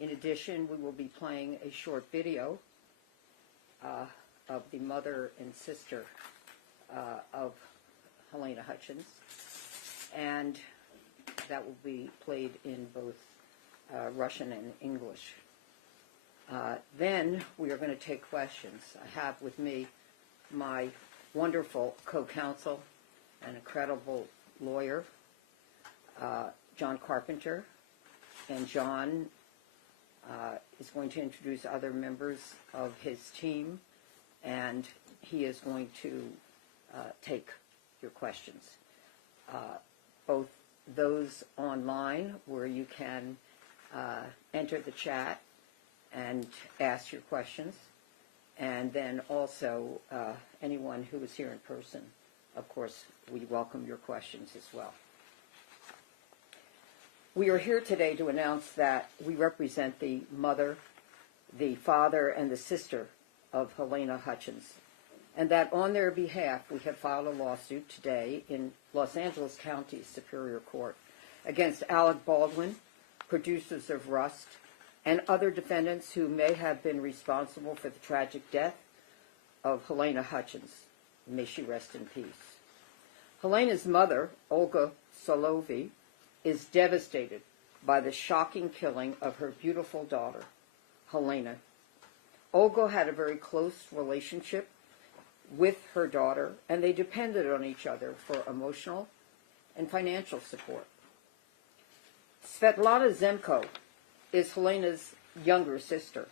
In addition, we will be playing a short video of the mother and sister of Halyna Hutchins, and that will be played in both Russian and English. Then we are going to take questions. I have with me my wonderful co-counsel and incredible lawyer, John Carpenter, and John is going to introduce other members of his team, and he is going to take your questions. Both those online, where you can enter the chat and ask your questions, and then also anyone who is here in person. Of course, we welcome your questions as well. We are here today to announce that we represent the mother, the father, and the sister of Halyna Hutchins, and that on their behalf we have filed a lawsuit today in Los Angeles County Superior Court against Alec Baldwin, producers of Rust, and other defendants who may have been responsible for the tragic death of Halyna Hutchins. May she rest in peace. Halyna's mother, Olga Solovey, is devastated by the shocking killing of her beautiful daughter, Helena. Olga had a very close relationship with her daughter, and they depended on each other for emotional and financial support. Svetlana Zemko is Helena's younger sister.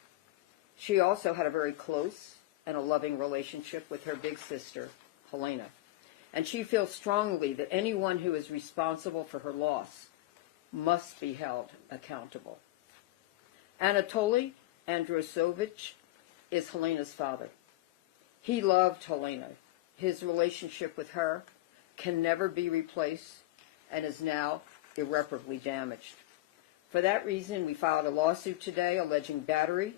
She also had a very close and a loving relationship with her big sister, Helena, and she feels strongly that anyone who is responsible for her loss must be held accountable. Anatoly Androsovich is Helena's father. He loved Helena. His relationship with her can never be replaced and is now irreparably damaged. For that reason, we filed a lawsuit today alleging battery,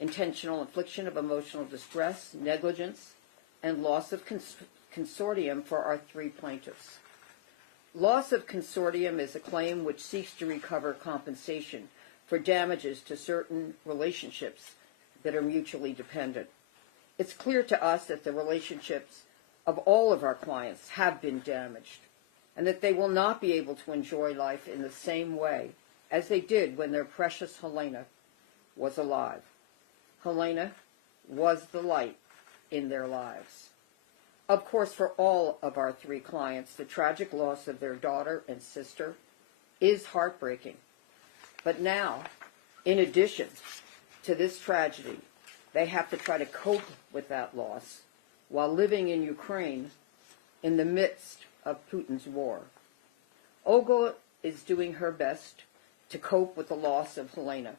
intentional infliction of emotional distress, negligence, and loss of consortium for our three plaintiffs. Loss of consortium is a claim which seeks to recover compensation for damages to certain relationships that are mutually dependent. It's clear to us that the relationships of all of our clients have been damaged, and that they will not be able to enjoy life in the same way as they did when their precious Helena was alive. Helena was the light in their lives. Of course, for all of our three clients, the tragic loss of their daughter and sister is heartbreaking. But now, in addition to this tragedy, they have to try to cope with that loss while living in Ukraine in the midst of Putin's war. Olga is doing her best to cope with the loss of Helena,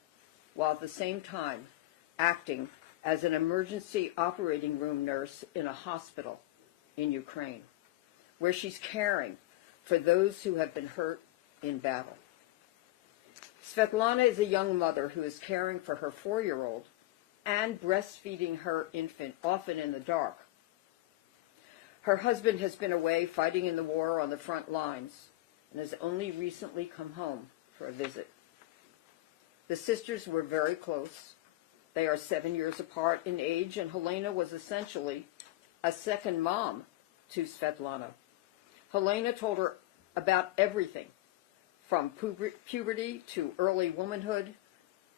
while at the same time acting as an emergency operating room nurse in a hospital in Ukraine, where she's caring for those who have been hurt in battle. Svetlana is a young mother who is caring for her 4-year-old and breastfeeding her infant, often in the dark. Her husband has been away fighting in the war on the front lines and has only recently come home for a visit. The sisters were very close. They are 7 years apart in age, and Helena was essentially a second mom to Svetlana. Helena told her about everything, from puberty to early womanhood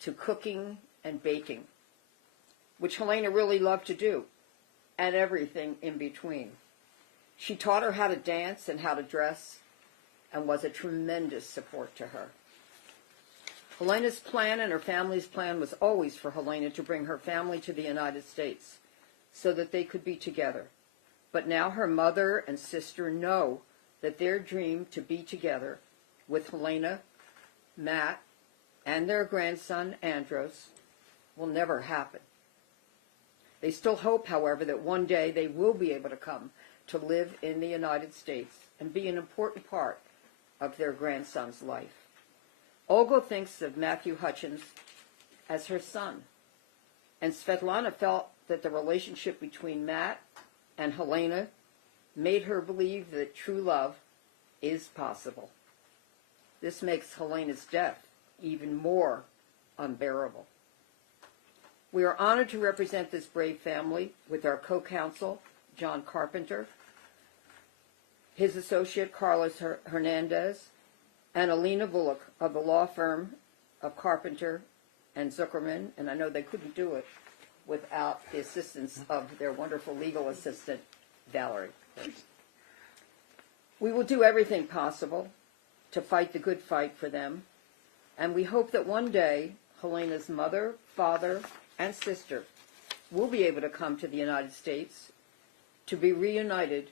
to cooking and baking, which Helena really loved to do, and everything in between. She taught her how to dance and how to dress, and was a tremendous support to her. Helena's plan and her family's plan was always for Helena to bring her family to the United States so that they could be together. But now her mother and sister know that their dream to be together with Helena, Matt, and their grandson, Andros, will never happen. They still hope, however, that one day they will be able to come to live in the United States and be an important part of their grandson's life. Olga thinks of Matthew Hutchins as her son, and Svetlana felt that the relationship between Matt and Helena made her believe that true love is possible. This makes Helena's death even more unbearable. We are honored to represent this brave family with our co-counsel, John Carpenter, his associate, Carlos Hernandez, and Alina Bullock of the law firm of Carpenter and Zuckerman, and I know they couldn't do it without the assistance of their wonderful legal assistant, Valerie. We will do everything possible to fight the good fight for them, and we hope that one day Helena's mother, father, and sister will be able to come to the United States to be reunited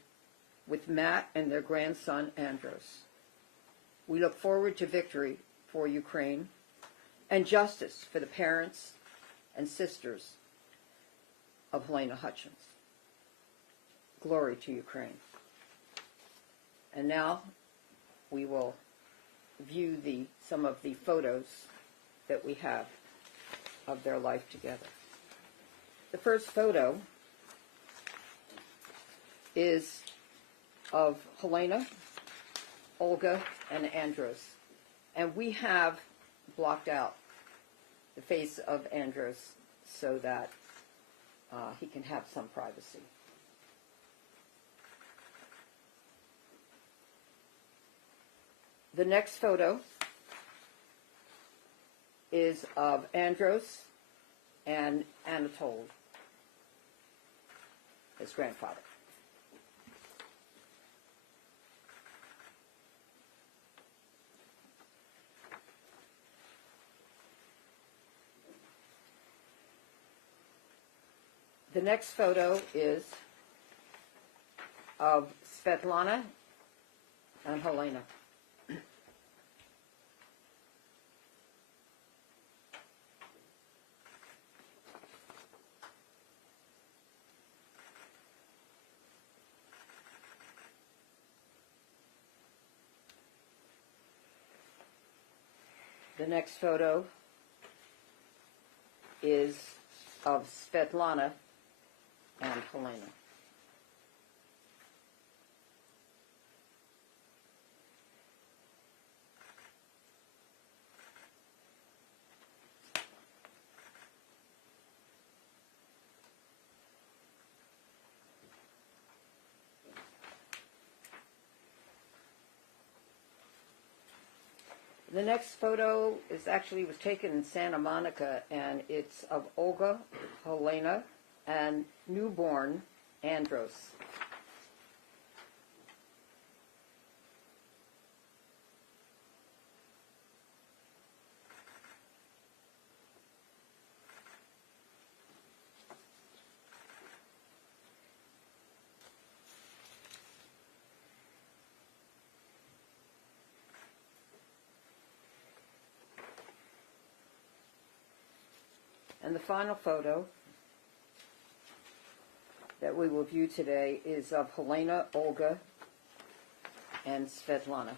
with Matt and their grandson, Andros. We look forward to victory for Ukraine and justice for the parents and sisters of Halyna Hutchins. Glory to Ukraine. And now we will view some of the photos that we have of their life together. The first photo is of Helena, Olga, and Andros. And we have blocked out the face of Andros so that he can have some privacy. The next photo is of Andros and Anatole, his grandfather. The next photo is of Svetlana and Helena. The next photo is of Svetlana and Helena. The next photo was taken in Santa Monica, and it's of Olga, Helena, and newborn Andros. And the final photo that we will view today is of Helena, Olga, and Svetlana.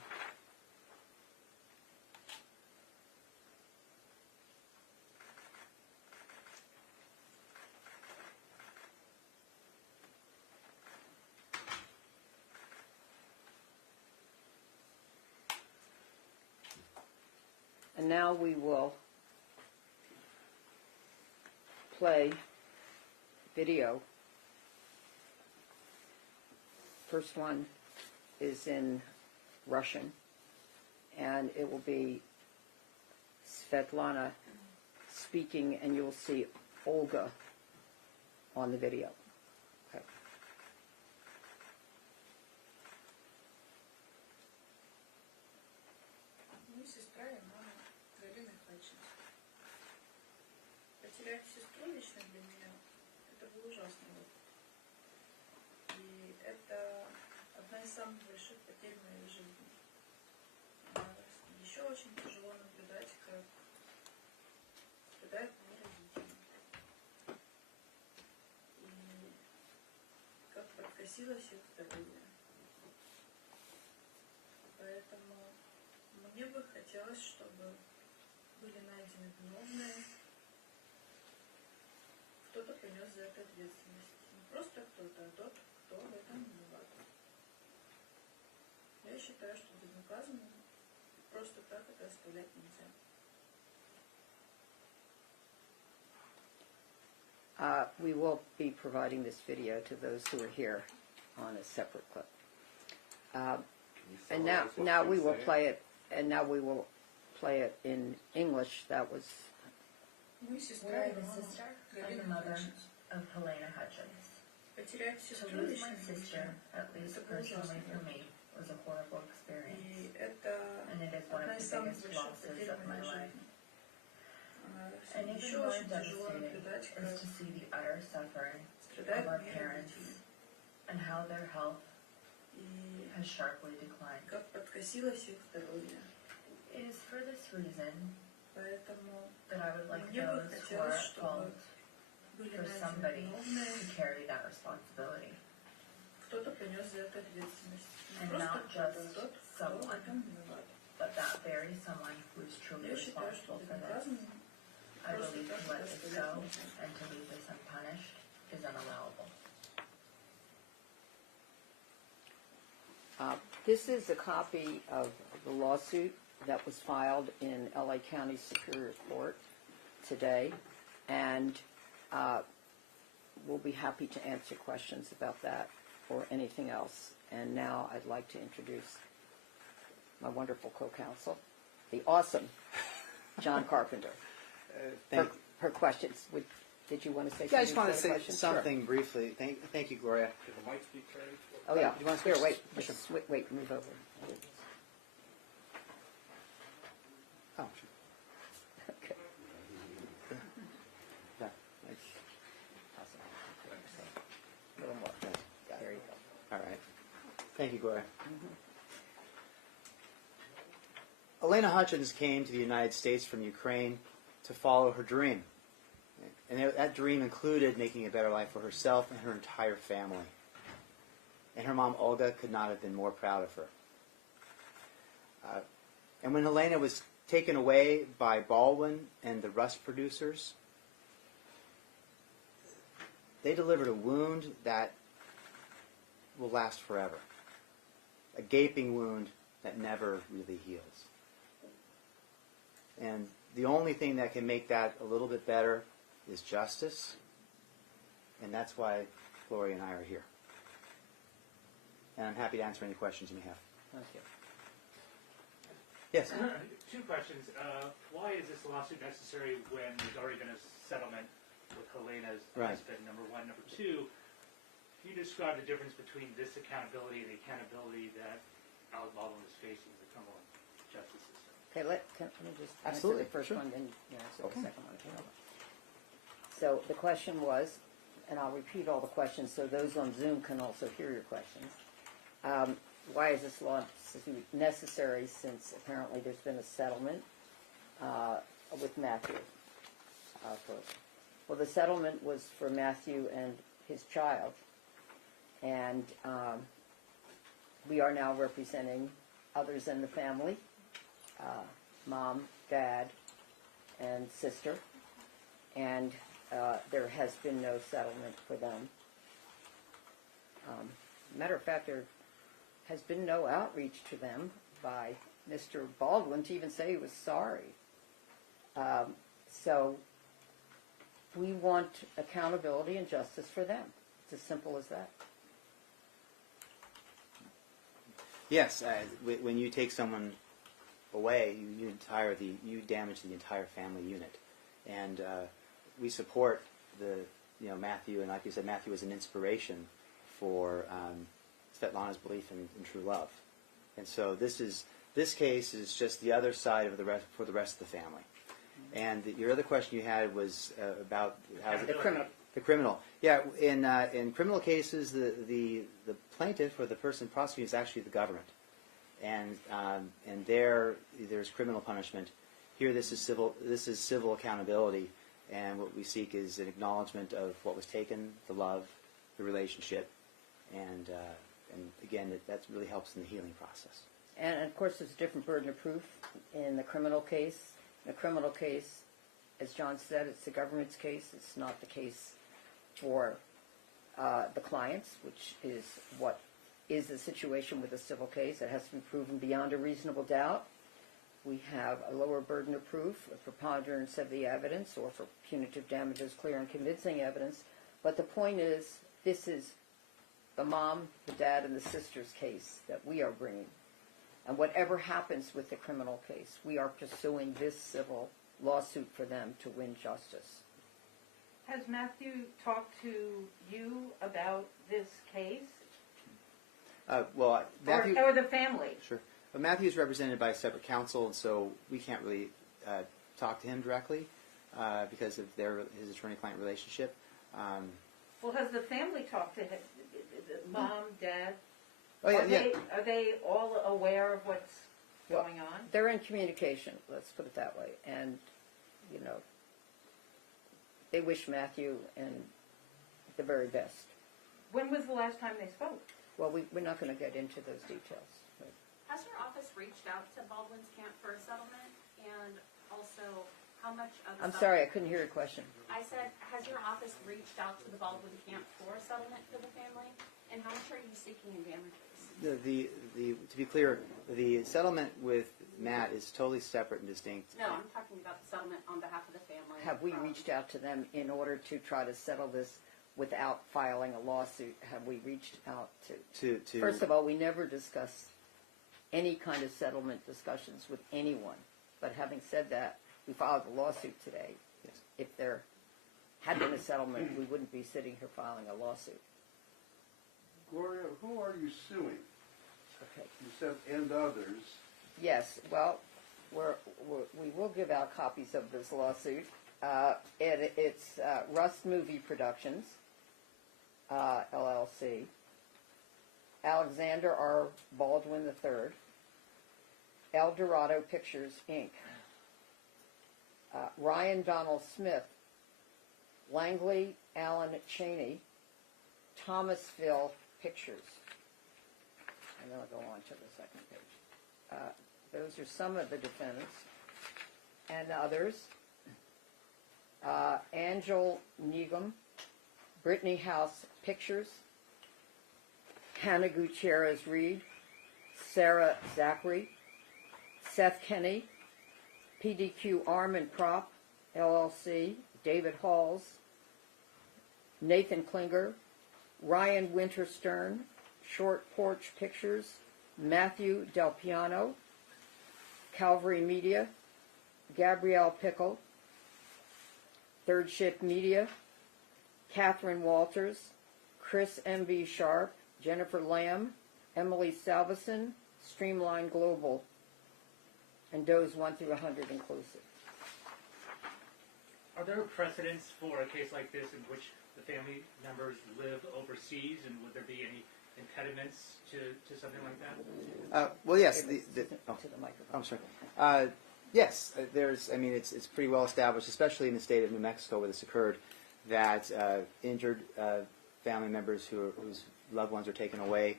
And now we will play video. First one is in Russian, and it will be Svetlana speaking, and you'll see Olga on the video. Okay. Сестра и мама Галины Хатчинс. Потерять сестру лично для меня это был ужасный опыт. И это одна из самых больших потерь в моей жизни. Еще очень тяжело наблюдать, как страдают мои родители. И как подкосилось их здоровье. Поэтому мне бы хотелось, чтобы были найдены виновные, кто-то понес за это ответственность. Не просто кто-то, а тот, кто в этом виноват. Я считаю, что безнаказанным просто так это оставлять нельзя. We will be providing this video to those who are here on a separate clip. And now we will play it. And now we will play it in English. That was. Мы сестра We're и the мама sister and the Галины mother Hutchins. of Halyna Hutchins. Потерять To сестру lose my лично для sister, меня, at least это было personally ужасно. for me, was a horrible experience. И это And it is one одна of из the самых biggest больших losses потерь of в my моей life. жизни. And Еще even more очень тяжело devastating наблюдать, is как to see the utter suffering of страдают our мои parents родители. and how their health И has sharply declined. как подкосилось их здоровье. It is for this reason Поэтому that I would like мне бы those who are хотелось, at fault чтобы были for найдены somebody виновные, to carry that responsibility. кто-то понес за это ответственность. Не And просто not кто-то, just тот, кто в someone. этом виноват. But that very someone who is truly Я считаю, что responsible for this, безнаказанным I просто believe так to let оставлять this go нельзя. and to leave this unpunished is unallowable. This is a copy of the lawsuit that was filed in LA County Superior Court today, and we'll be happy to answer questions about that or anything else. And now I'd like to introduce my wonderful co-counsel, the awesome John Carpenter. Her questions. Did you want to say something? Yeah, I just want to for the say questions? something briefly. Thank you, Gloria. Can the mics be turned? Sure. Oh, yeah. You want to Here, switch? wait. Sure. Wait, move over. Oh, sure. Okay. Yeah. Awesome. A little more. There you go. All right. Thank you, Gloria. Halyna Hutchins came to the United States from Ukraine to follow her dream. And that dream included making a better life for herself and her entire family. And her mom, Olga, could not have been more proud of her. And when Helena was taken away by Baldwin and the Rust producers, they delivered a wound that will last forever. A gaping wound that never really heals. And the only thing that can make that a little bit better is justice. And that's why Gloria and I are here. And I'm happy to answer any questions you may have. Thank you. Yes? Two questions. Why is this lawsuit necessary when there's already been a settlement with Helena's Right. husband, number one? Number two, can you describe the difference between this accountability and the accountability that Alec Baldwin is facing in the criminal justice system? Okay, let me just Absolutely, answer the first sure. one, then you answer Okay. the second one. So the question was, and I'll repeat all the questions so those on Zoom can also hear your questions. Why is this lawsuit necessary since apparently there's been a settlement with Matthew first? Well, the settlement was for Matthew and his child, and we are now representing others in the family, mom, dad, and sister, and there has been no settlement for them. Matter of fact, there has been no outreach to them by Mr. Baldwin to even say he was sorry. So we want accountability and justice for them. It's as simple as that. Yes, when you take someone away, you damage the entire family unit, and we support Matthew, and like you said, Matthew was an inspiration for Svetlana's belief in true love, and so this case is just the other side of for the rest of the family. And your other question you had was about The criminal. The criminal, yeah. In criminal cases, the plaintiff or the person prosecuting is actually the government, and there's criminal punishment. Here, this is civil. This is civil accountability, and what we seek is an acknowledgement of what was taken, the love, the relationship, and again, that really helps in the healing process. And of course, there's a different burden of proof in the criminal case. In a criminal case, as John said, it's the government's case. It's not the case for the clients, which is what is the situation with a civil case. It has to be proven beyond a reasonable doubt. we have a lower burden of proof, a preponderance of the evidence, or for punitive damages, clear and convincing evidence. But the point is, this is the mom, the dad, and the sister's case that we are bringing. And whatever happens with the criminal case, we are pursuing this civil lawsuit for them to win justice. Has Matthew talked to you about this case? Well, Matthew, Or the family? sure. But Matthew is represented by a separate counsel, and so we can't really talk to him directly because of his attorney-client relationship. Well, has the family talked to him? Mom, dad? Oh yeah, Are they all aware of what's going on? They're in communication, let's put it that way. And, you know, they wish Matthew and the very best. When was the last time they spoke? Well, we're not going to get into those details. Has your office reached out to Baldwin's camp for a settlement? And also, how much of the I'm sorry, I couldn't hear your question. I said, has your office reached out to the Baldwin camp for a settlement for the family? And how much are you seeking in damages? To be clear, the settlement with Matt is totally separate and distinct. No, I'm talking about the settlement on behalf of the family. Have we reached out to them in order to try to settle this without filing a lawsuit? Have we reached out to? First of all, we never discuss any kind of settlement discussions with anyone. But having said that, we filed a lawsuit today. Yes. If there had been a settlement, we wouldn't be sitting here filing a lawsuit. Gloria, who are you suing? Okay. You said and others. Yes, well, we will give out copies of this lawsuit. It's Rust Movie Productions, LLC, Alexander R. Baldwin III, El Dorado Pictures, Inc., Ryan Donald Smith, Langley Allen Cheney, Thomasville Pictures. And then I'll go on to the second page. Those are some of the defendants. And others. Angel Negum, Brittany House Pictures, Hannah Gutierrez Reed, Sarah Zachary, Seth Kenny, PDQ Arm and Prop, LLC, David Halls, Nathan Klinger, Ryan Winterstern, Short Porch Pictures, Matthew Del Piano, Calvary Media, Gabrielle Pickle, Third Shift Media, Catherine Walters, Chris M.B. Sharp, Jennifer Lamb, Emily Salveson, Streamline Global, and Does 1 through 100 inclusive. Are there precedents for a case like this in which the family members live overseas, and would there be any impediments to something like that? Well, yes. To the microphone. I'm sorry. Yes, there's. I mean, it's pretty well established, especially in the state of New Mexico where this occurred, that injured family members whose loved ones are taken away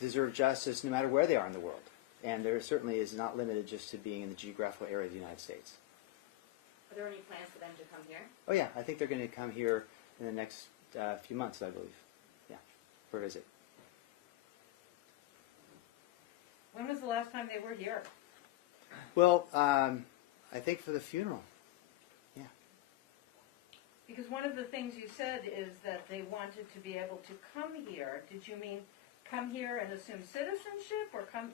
deserve justice no matter where they are in the world, and there certainly is not limited just to being in the geographical area of the United States. Are there any plans for them to come here? Oh yeah, I think they're going to come here in the next few months, I believe. Yeah, for a visit. When was the last time they were here? Well, I think for the funeral. Yeah. Because one of the things you said is that they wanted to be able to come here. Did you mean come here and assume citizenship, or come?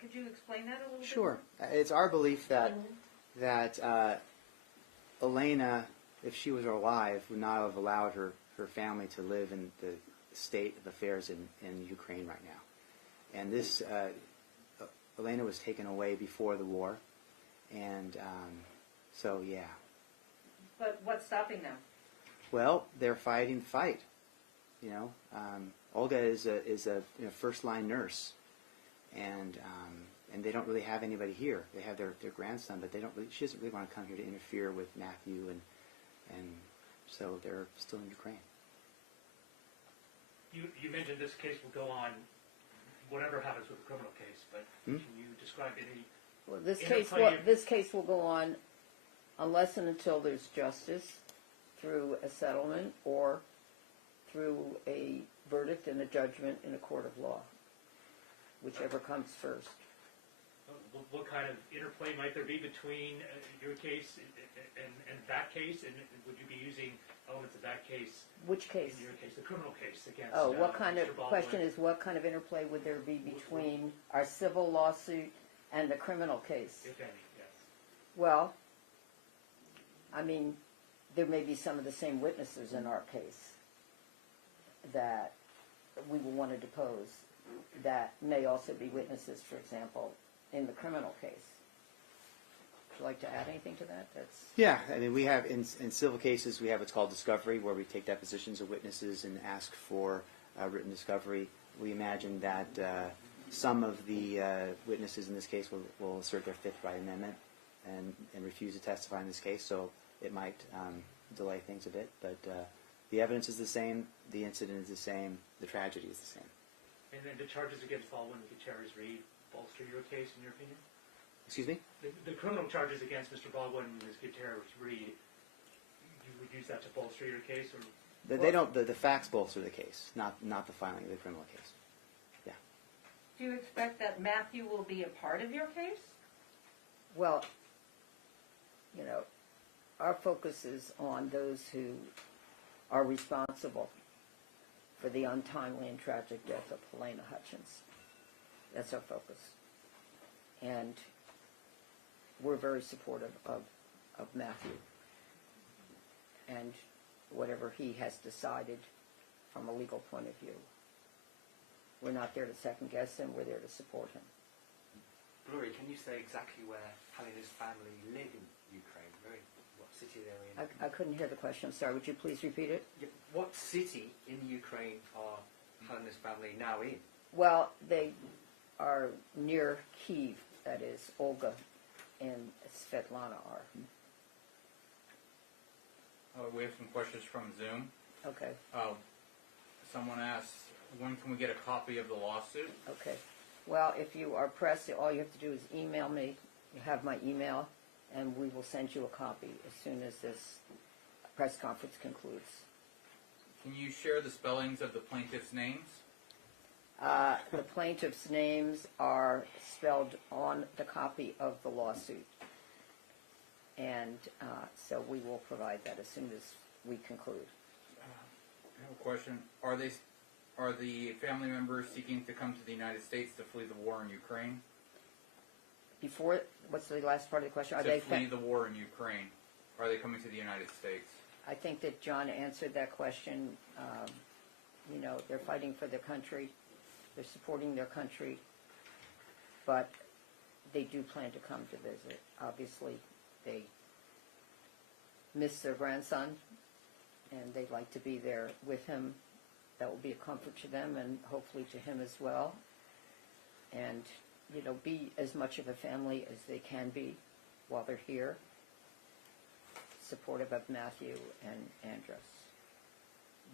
Could you explain that a little bit? Sure. It's our belief that Helena, if she was alive, would not have allowed her family to live in the state of affairs in Ukraine right now. And this, Helena was taken away before the war, and so yeah. But what's stopping them? Well, they're fighting the fight. You know, Olga is a first line nurse, and they don't really have anybody here. They have their grandson, but she doesn't really want to come here to interfere with Matthew, and so they're still in Ukraine. You mentioned this case will go on, whatever happens with the criminal case, but can you describe any? Well, this case will go on unless and until there's justice through a settlement or through a verdict and a judgment in a court of law. whichever comes first. What kind of interplay might there be between your case and that case? And would you be using elements of that case Which case? in your case, the criminal case against Oh, what kind of Mr. Baldwin? question is what kind of interplay would there be between our civil lawsuit and the criminal case? If any, yes. Well, I mean, there may be some of the same witnesses in our case that we will want to depose that may also be witnesses, for example, in the criminal case. Would you like to add anything to that? Yeah, I mean, we have in civil cases we have what's called discovery, where we take depositions of witnesses and ask for written discovery. We imagine that some of the witnesses in this case will assert their Fifth Right Amendment and refuse to testify in this case, so it might delay things a bit. But the evidence is the same, the incident is the same, the tragedy is the same. And then the charges against Baldwin and Gutierrez-Reed bolster your case, in your opinion? Excuse me? The criminal charges against Mr. Baldwin and Ms. Gutierrez-Reed, you would use that to bolster your case, or? They don't. The facts bolster the case, not the filing of the criminal case. Yeah. Do you expect that Matthew will be a part of your case? Well, you know, our focus is on those who are responsible for the untimely and tragic death of Halyna Hutchins. That's our focus. And we're very supportive of Matthew and whatever he has decided from a legal point of view. We're not there to second guess him, we're there to support him. Gloria, can you say exactly where Halyna's family live in Ukraine? What city they're in? I couldn't hear the question, I'm sorry, would you please repeat it? Yeah, what city in Ukraine are Halyna's family now in? Well, they are near Kyiv, that is, Olga and Svetlana are. We have some questions from Zoom. Okay, Someone asks, when can we get a copy of the lawsuit? okay. Well, if you are pressed, all you have to do is email me. You have my email, and we will send you a copy as soon as this press conference concludes. Can you share the spellings of the plaintiff's names? The plaintiffs' names are spelled on the copy of the lawsuit. And so we will provide that as soon as we conclude. I have a question. Are the family members seeking to come to the United States to flee the war in Ukraine? Before, what's the last part of the question? Are To they flee the war in Ukraine. Are they coming to the United States? I think that John answered that question. You know, they're fighting for their country. They're supporting their country. But they do plan to come to visit. Obviously, they miss their grandson, and they'd like to be there with him. That will be a comfort to them and hopefully to him as well. And, you know, be as much of a family as they can be while they're here, supportive of Matthew and Andros.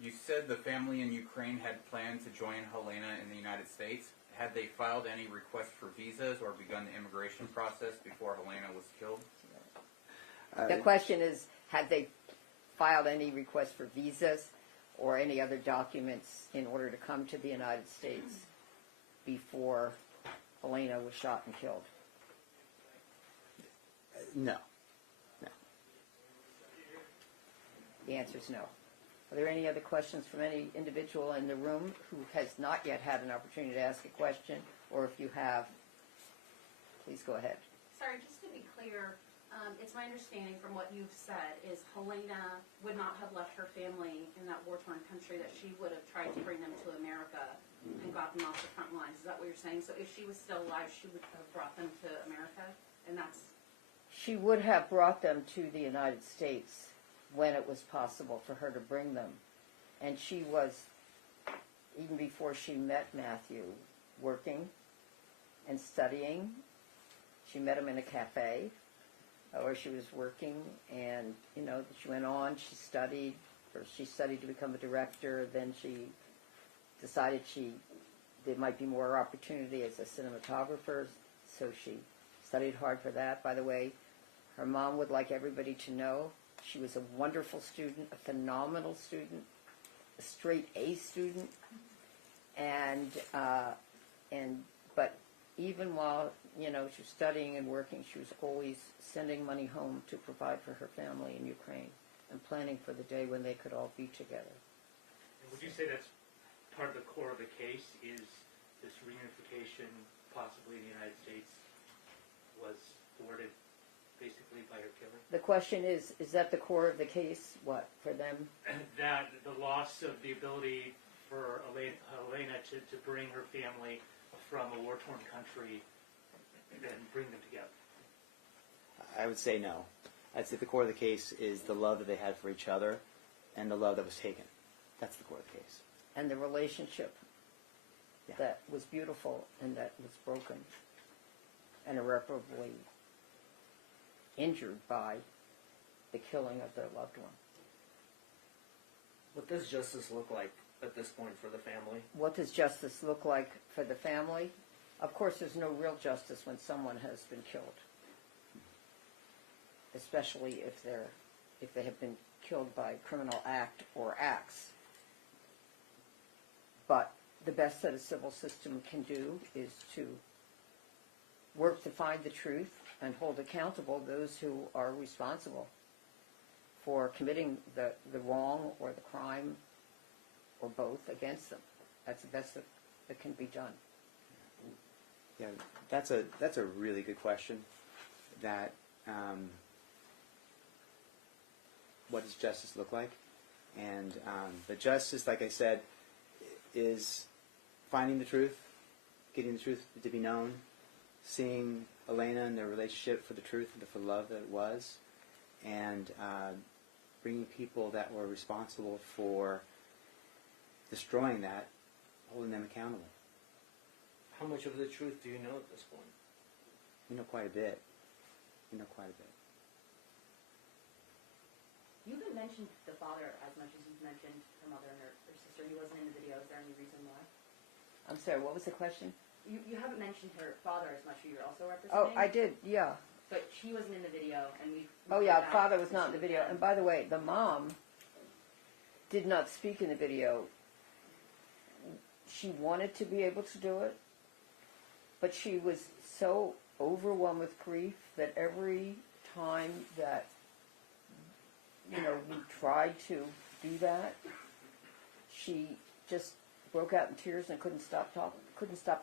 You said the family in Ukraine had planned to join Helena in the United States. Had they filed any requests for visas or begun the immigration process before Helena was killed? The question is, have they filed any requests for visas or any other documents in order to come to the United States before Helena was shot and killed? No. The answer is no. Are there any other questions from any individual in the room who has not yet had an opportunity to ask a question? Or if you have, please go ahead. Sorry, just to be clear, it's my understanding from what you've said is Helena would not have left her family in that war-torn country, that she would have tried to bring them to America and got them off the front lines. Is that what you're saying? So if she was still alive, she would have brought them to America? And that's... She would have brought them to the United States when it was possible for her to bring them. And she was, even before she met Matthew, working and studying. She met him in a cafe where she was working, and, you know, she went on, she studied. First she studied to become a director, then she decided there might be more opportunity as a cinematographer, so she studied hard for that. By the way, her mom would like everybody to know she was a wonderful student, a phenomenal student, a straight A student, and But even while, she was studying and working, she was always sending money home to provide for her family in Ukraine and planning for the day when they could all be together. And would you say that's part of the core of the case, is this reunification, possibly in the United States, was thwarted basically by her killer? The question is that the core of the case, what, for them? That the loss of the ability for Helena to bring her family from a war-torn country and bring them together. I would say no. I'd say the core of the case is the love that they had for each other and the love that was taken. That's the core of the case. And the relationship Yeah. that was beautiful and that was broken and irreparably injured by the killing of their loved one. What does justice look like at this point for the family? What does justice look like for the family? Of course, there's no real justice when someone has been killed, especially if they have been killed by a criminal act or acts. But the best that a civil system can do is to work to find the truth and hold accountable those who are responsible for committing the wrong or the crime or both against them. That's the best that can be done. Yeah, that's a really good question. That what does justice look like? And the justice, like I said, is finding the truth, getting the truth to be known, seeing Helena and their relationship for the truth and for the love that it was, and bringing people that were responsible for destroying that, holding them accountable. How much of the truth do you know at this point? We know quite a bit. We know quite a bit. You haven't mentioned the father as much as you've mentioned her mother and her sister. He wasn't in the video. Is there any reason why? I'm sorry, what was the question? You haven't mentioned her father as much, who you're also representing. Oh, I did, yeah. But she wasn't in the video, and we. Oh, yeah, father was not in the video. And by the way, the mom did not speak in the video. She wanted to be able to do it, but she was so overwhelmed with grief that every time that we tried to do that, she just broke out in tears and couldn't stop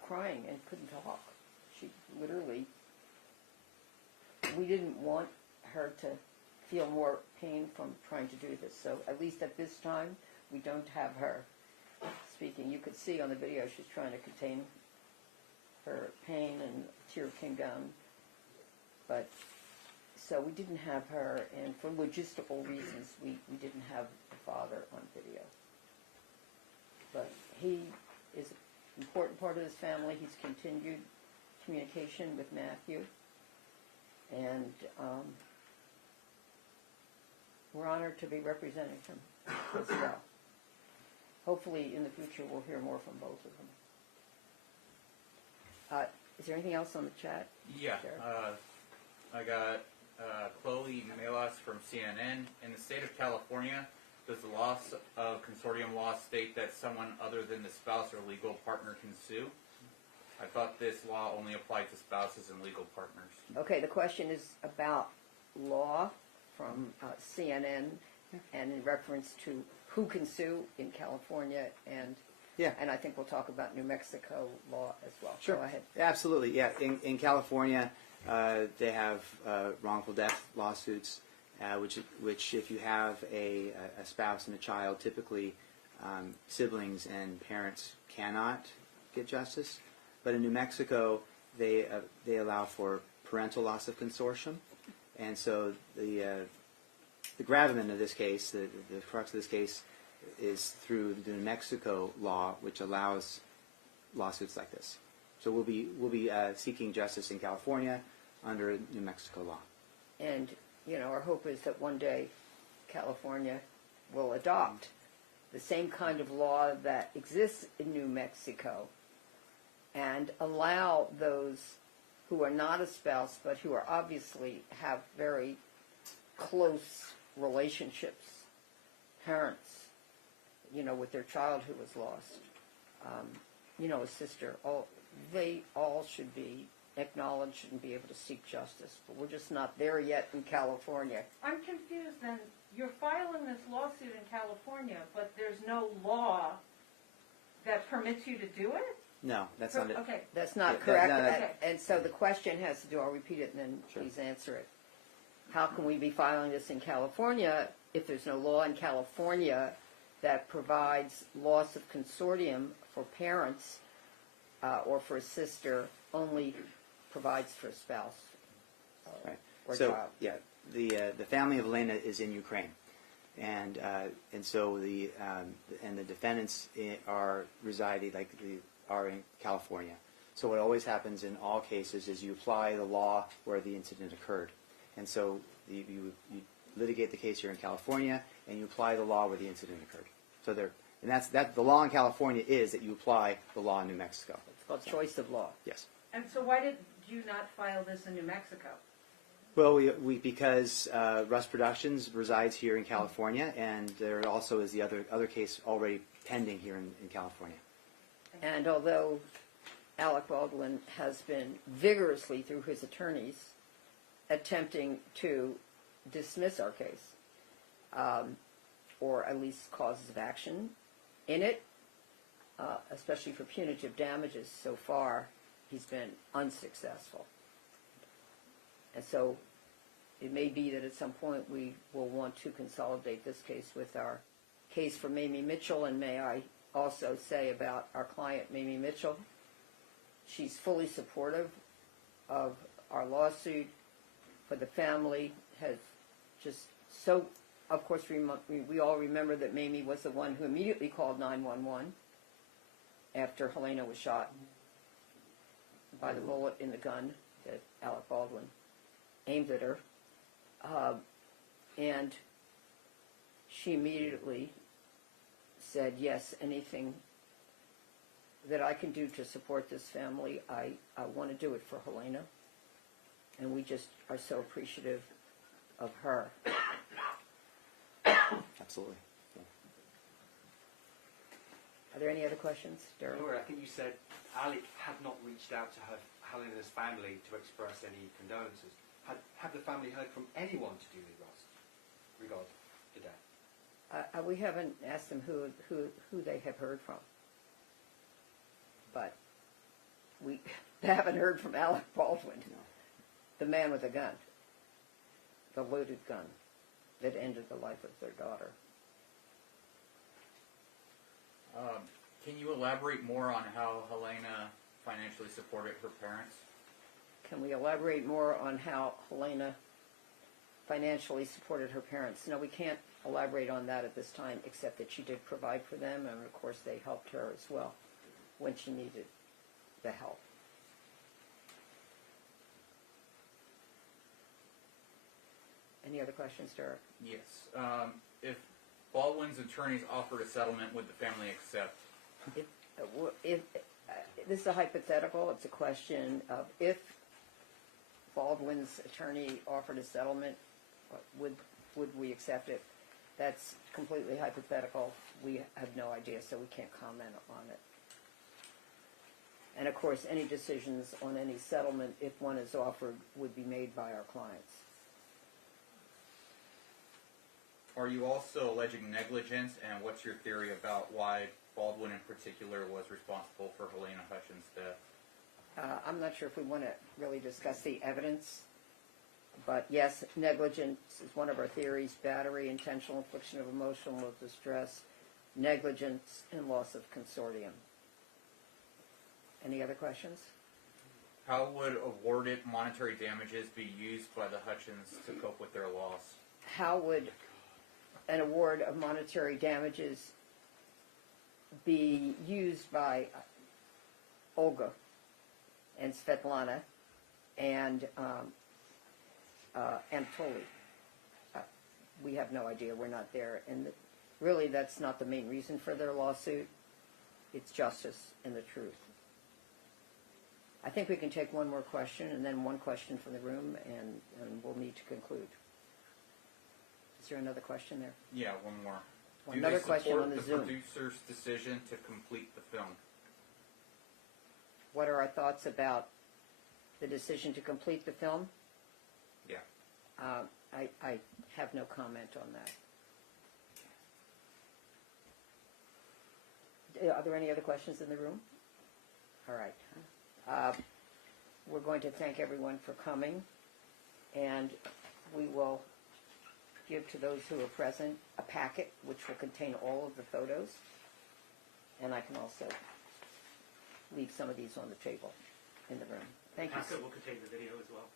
crying and couldn't talk. She literally, we didn't want her to feel more pain from trying to do this. So at least at this time, we don't have her speaking. You could see on the video she's trying to contain her pain and a tear came down. But so we didn't have her, and for logistical reasons, we didn't have the father on video. But he is an important part of this family. He's continued communication with Matthew, and we're honored to be representing him as well. Hopefully, in the future, we'll hear more from both of them. Is there anything else on the chat? Yeah, Sheriff? I got Chloe Melas from CNN. In the state of California, does the loss of consortium law state that someone other than the spouse or legal partner can sue? I thought this law only applied to spouses and legal partners. Okay, the question is about law from CNN and in reference to who can sue in California, and Yeah. and I think we'll talk about New Mexico law as well. Sure. Go ahead. Absolutely, yeah. In California, they have wrongful death lawsuits, which if you have a spouse and a child, typically siblings and parents cannot get justice. But in New Mexico, they allow for parental loss of consortium, and so the gravamen of this case, the crux of this case, is through the New Mexico law, which allows lawsuits like this. So we'll be seeking justice in California under New Mexico law. And our hope is that one day California will adopt the same kind of law that exists in New Mexico and allow those who are not a spouse but who are obviously have very close relationships, parents, with their child who was lost, a sister, they all should be acknowledged and be able to seek justice, but we're just not there yet in California. I'm confused then. You're filing this lawsuit in California, but there's no law that permits you to do it? No, that's not it. Okay. That's not Yeah, correct. that- And so the question has to do, I'll repeat it and then Sure. please answer it. How can we be filing this in California if there's no law in California that provides loss of consortium for parents or for a sister, only provides for a spouse Right. or So, child? yeah, the family of Helena is in Ukraine, and so the defendants are are in California. So what always happens in all cases is you apply the law where the incident occurred, and so you litigate the case here in California, and you apply the law where the incident occurred. So the law in California is that you apply the law in New Mexico. It's called choice of law. Yes. And so why did you not file this in New Mexico? Well, because Russ Productions resides here in California, and there also is the other case already pending here in California. And although Alec Baldwin has been vigorously, through his attorneys, attempting to dismiss our case, or at least causes of action in it, especially for punitive damages, so far he's been unsuccessful. And so it may be that at some point we will want to consolidate this case with our case for Mamie Mitchell. And may I also say about our client, Mamie Mitchell, she's fully supportive of our lawsuit. For the family, has just so, of course, we all remember that Mamie was the one who immediately called 911 after Helena was shot by the bullet in the gun that Alec Baldwin aimed at her. And she immediately said, yes, anything that I can do to support this family, I want to do it for Helena. And we just are so appreciative of her. Absolutely. Yeah. Are there any other questions, Daryl? Gloria, I think you said Alec had not reached out to Helena's family to express any condolences. Have the family heard from anyone to do regard the death? We haven't asked them who they have heard from. But we haven't heard from Alec Baldwin, the man with the gun, the loaded gun that ended the life of their daughter. Can you elaborate more on how Helena financially supported her parents? Can we elaborate more on how Helena financially supported her parents? No, we can't elaborate on that at this time, except that she did provide for them, and of course they helped her as well when she needed the help. Any other questions, Derek? Yes. If Baldwin's attorneys offered a settlement, would the family accept? This is a hypothetical. It's a question of if Baldwin's attorney offered a settlement, would we accept it? That's completely hypothetical. We have no idea, so we can't comment on it. And of course, any decisions on any settlement, if one is offered, would be made by our clients. Are you also alleging negligence, and what's your theory about why Baldwin in particular was responsible for Halyna Hutchins' death? I'm not sure if we want to really discuss the evidence, but yes, negligence is one of our theories: battery, intentional infliction of emotional distress, negligence, and loss of consortium. Any other questions? How would awarded monetary damages be used by the Hutchins to cope with their loss? How would an award of monetary damages be used by Olga and Svetlana and Anatoly? We have no idea. We're not there. And really, that's not the main reason for their lawsuit. It's justice and the truth. I think we can take one more question and then one question from the room, and we'll need to conclude. Is there another question there? Yeah, one more. Another question on the Do they Zoom. support the producer's decision to complete the film? what are our thoughts about the decision to complete the film? Yeah. I have no comment on that. Are there any other questions in the room? All right. We're going to thank everyone for coming, and we will give to those who are present a packet which will contain all of the photos, and I can also leave some of these on the table in the room. Thank you. Packet will contain the video as well.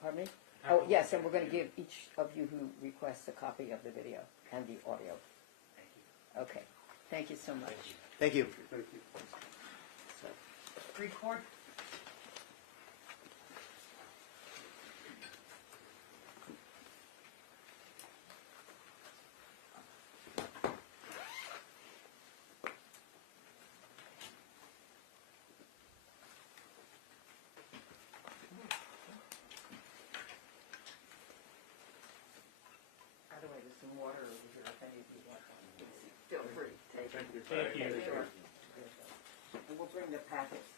Pardon me? Oh, yes, and we're going to give each of you who requests a copy of the video and the audio. Thank you. Okay. Thank you so much. Thank you. Thank you. So, Record. by the way, there's some water over here if any of you want one. Feel free to take it. Thank you. Sure. And we'll bring the packets